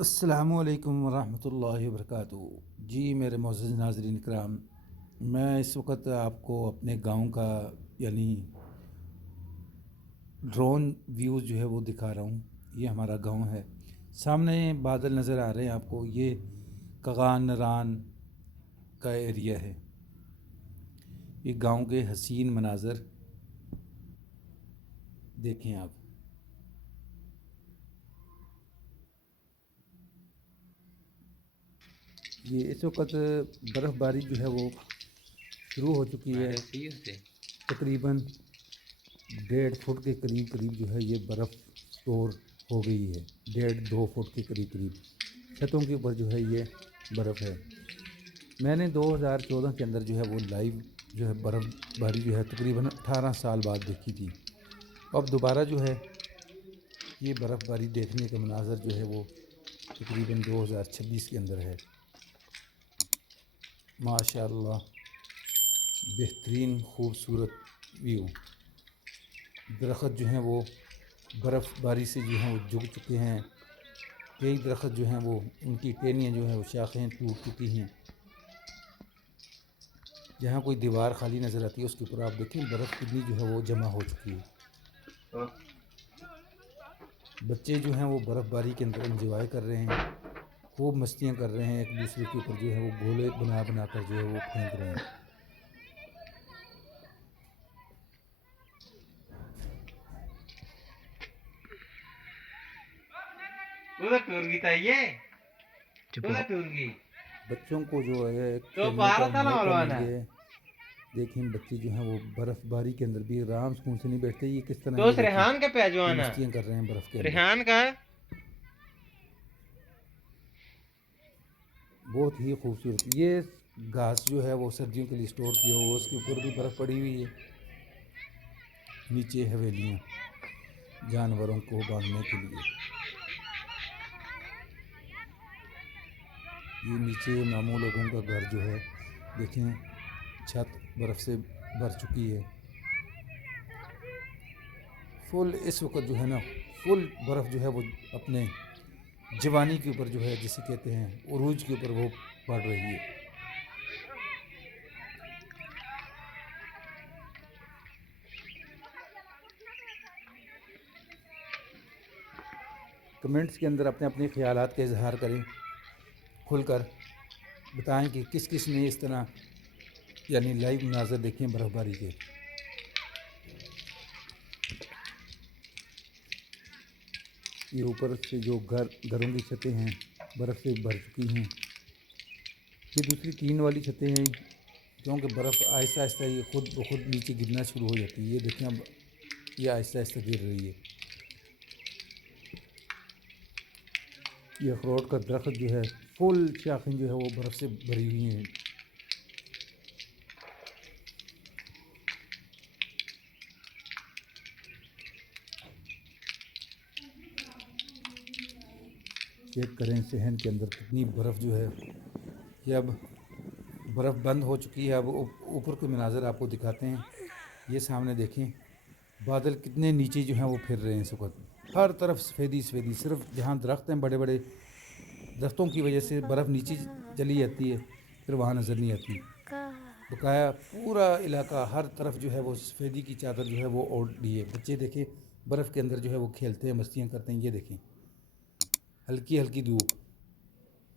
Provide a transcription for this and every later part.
السلام علیکم ورحمۃ اللہ وبرکاتہ۔ جی میرے معزز ناظرین کرام، میں اس وقت آپ کو اپنے گاؤں کا یعنی ڈرون ویوز جو ہے وہ دکھا رہا ہوں۔ یہ ہمارا گاؤں ہے، سامنے بادل نظر آ رہے ہیں آپ کو۔ یہ کغان نران کا ایریا ہے۔ یہ گاؤں کے حسین مناظر دیکھیں آپ۔ یہ اس وقت برف باری جو ہے وہ شروع ہو چکی ہے۔ تقریباً 1.5 فٹ کے قریب جو ہے یہ برف اسٹور ہو گئی ہے۔ 1.5-2 فٹ کے قریب چھتوں کے اوپر جو ہے یہ برف ہے۔ میں نے 2014 کے اندر جو ہے وہ لائیو جو ہے برف باری جو ہے تقریباً 18 سال بعد دیکھی تھی۔ اب دوبارہ جو ہے یہ برف باری دیکھنے کا مناظر جو ہے وہ تقریباً 2026 کے اندر ہے۔ ماشاء اللہ بہترین خوبصورت ویو۔ درخت جو ہیں وہ برف باری سے جو ہیں وہ جھک چکے ہیں۔ کئی درخت جو ہیں وہ ان کی ٹہنیاں جو ہیں وہ شاخیں ٹوٹ چکی ہیں۔ جہاں کوئی دیوار خالی نظر آتی ہے اس کے اوپر آپ دیکھیں برف کتنی جو ہے وہ جمع ہو چکی ہے۔ بچے جو ہیں وہ برف باری کے اندر انجوائے کر رہے ہیں، خوب مستیاں کر رہے ہیں، ایک دوسرے کے اوپر جو ہے وہ گولے بنا کر جو ہے وہ پھینک رہے ہیں۔ بچوں کو جو ہے کھیلنے کا موقع مل گیا ہے۔ دیکھیں بچے جو ہیں وہ برف باری کے اندر بھی آرام سکون سے نہیں بیٹھتے۔ یہ کس طرح مستیاں کر رہے ہیں برف کے اندر۔ بہت ہی خوبصورت یہ گھاس جو ہے وہ سردیوں کے لیے سٹور کیا ہوا، اس کے اوپر بھی برف پڑی ہوئی ہے۔ نیچے حویلیاں جانوروں کو باندھنے کے لیے۔ یہ نیچے ماموں لوگوں کا گھر جو ہے دیکھیں چھت برف سے بھر چکی ہے۔ فل اس وقت جو ہے نا فل برف جو ہے وہ اپنے جوانی کے اوپر جو ہے جسے کہتے ہیں عروج کے اوپر وہ پڑ رہی ہے۔ کمنٹس کے اندر اپنے اپنے خیالات کا اظہار کریں، کھل کر بتائیں کہ کس کس نے اس طرح یعنی لائیو مناظر دیکھیں برف باری کے۔ یہ اوپر سے جو گھروں کی چھتیں ہیں برف سے بھر چکی ہیں۔ یہ دوسری ٹین والی چھتیں ہیں، کیونکہ برف آہستہ آہستہ یہ خود بخود نیچے گرنا شروع ہو جاتی ہے۔ یہ دیکھیں اب یہ آہستہ آہستہ گر رہی ہے۔ یہ اخروٹ کا درخت جو ہے فل شاخیں جو ہے وہ برف سے بھری ہوئی ہیں۔ چیک کریں صحن کے اندر کتنی برف جو ہے۔ یہ اب برف بند ہو چکی ہے۔ اب اوپر کے مناظر آپ کو دکھاتے ہیں۔ یہ سامنے دیکھیں بادل کتنے نیچے جو ہیں وہ پھر رہے ہیں اس وقت۔ ہر طرف سفیدی سفیدی، صرف جہاں درخت ہیں بڑے بڑے درختوں کی وجہ سے برف نیچے چلی جاتی ہے، پھر وہاں نظر نہیں آتی۔ بقایا پورا علاقہ ہر طرف جو ہے وہ سفیدی کی چادر جو ہے وہ اوڑھ لی ہے۔ بچے دیکھیں برف کے اندر جو ہے وہ کھیلتے ہیں، مستیاں کرتے ہیں۔ یہ دیکھیں ہلکی ہلکی دھوپ،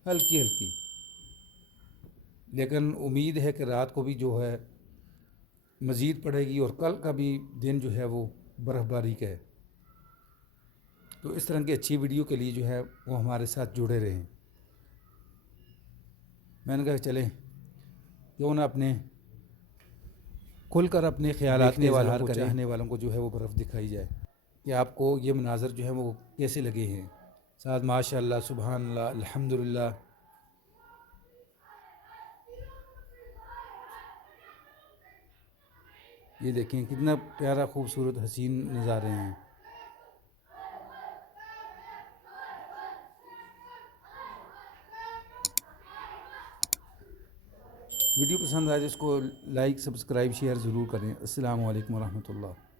ہلکی ہلکی، لیکن امید ہے کہ رات کو بھی جو ہے مزید پڑے گی اور کل کا بھی دن جو ہے وہ برف باری کا ہے۔ تو اس طرح کی اچھی ویڈیو کے لیے جو ہے وہ ہمارے ساتھ جڑے رہیں۔ میں نے کہا چلیں کیوں نہ اپنے کھل کر اپنے خیالات کے اظہار کریں، چاہنے والوں کو جو ہے وہ برف دکھائی جائے کہ آپ کو یہ مناظر جو ہے وہ کیسے لگے ہیں۔ ساتھ ماشاء اللہ سبحان اللہ الحمدللہ۔ یہ دیکھیں کتنا پیارا خوبصورت حسین نظارے ہیں۔ ویڈیو پسند آئے تو اس کو لائک سبسکرائب شیئر ضرور کریں۔ السلام علیکم ورحمۃ اللہ۔